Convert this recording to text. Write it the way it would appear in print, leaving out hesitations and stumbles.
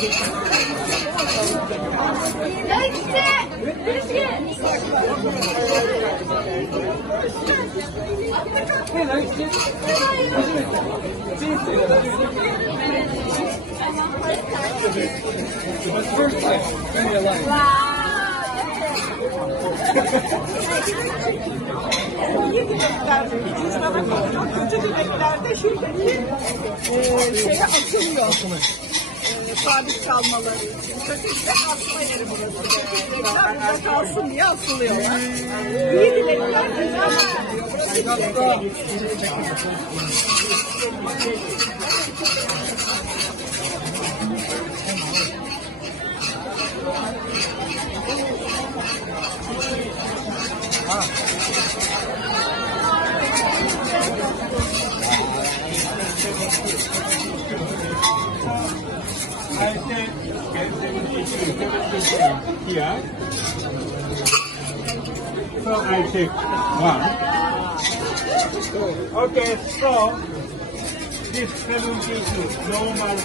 İyi dileklerde, icra bakın, çok kötü dileklerde şuradaki şeye atılıyor. Sabit kalmaları için. Kötü dilek asma yeri burası. Dilekler burada kalsın diye asılıyorlar. İyi dilekler güzel bakılıyor. I take here. So I take one. Okay, so this 70 is normal.